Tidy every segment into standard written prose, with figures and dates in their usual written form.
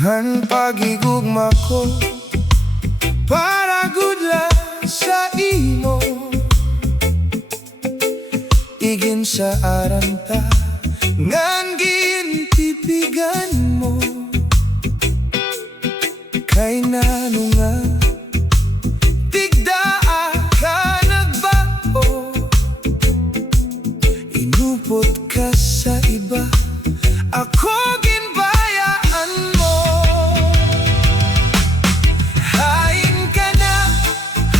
Ang pagigugma ko para gudla sa imo, igin sa aranta ngan gintipigan mo. Kay nano nga tigdaa ka nagbao, inupot ka sa iba, ako ginbayaan mo.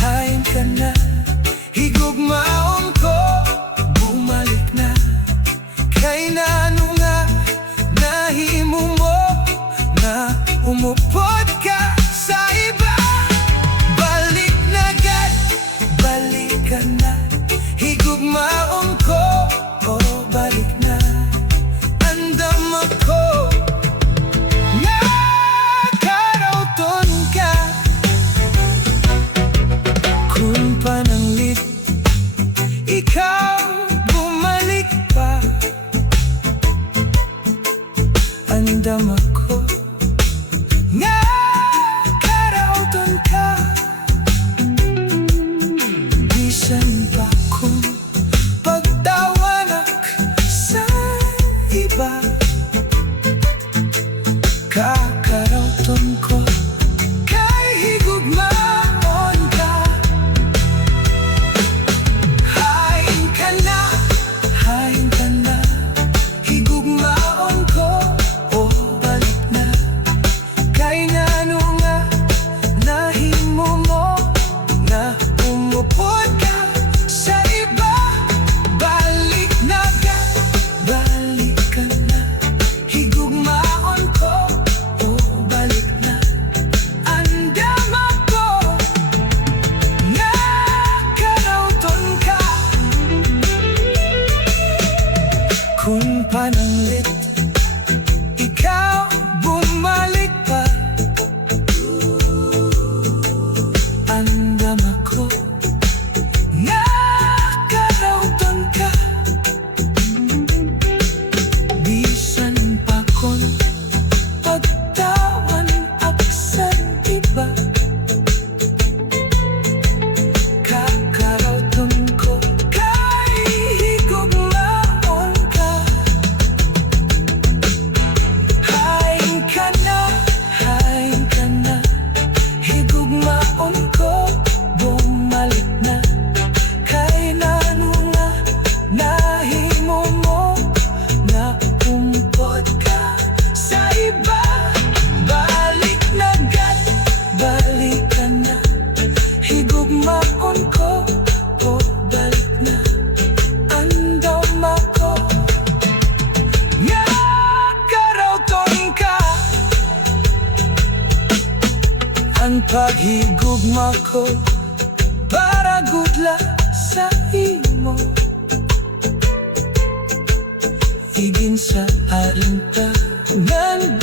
Hain ka na, higugmaon ko, bumalik na. Kay nano nga nahimo mo na umupot ka sa iba. Balik na gad, balik ka na, higugmaon ko, oh balik na. Andam ako nga karauton ka, kung pananglit ikaw bumalik pa. Andam ako nga karauton ka, bisan pa kung pagtawanak sa iba. Kakarauton ko kay higugmaon ka. Hain ka na, higugmaon ko, oh balik na. Kay nano nga nahimo mo na umupot ka sa iba. Balik na gad, balik ka na, higugmaon ko, oh balik na. Andam ako nga karauton ka, kung pananglit ikaw bumalik pa. Andam ako nga karauton ka, bisan pa kon pagtawan aksan iba. Kakarauton ko kay higugmaon ka. Hain ka na, higugmaon ko, bumalik na. Kay nano nga nahimo mo na umpot ka sa iba. Balik na gad, balik ka na, higugmaon ko, oh balik na. Andam ako nga karauton ka. Ang paghigugma ko para gudla sa imo, igin sa aranta ngan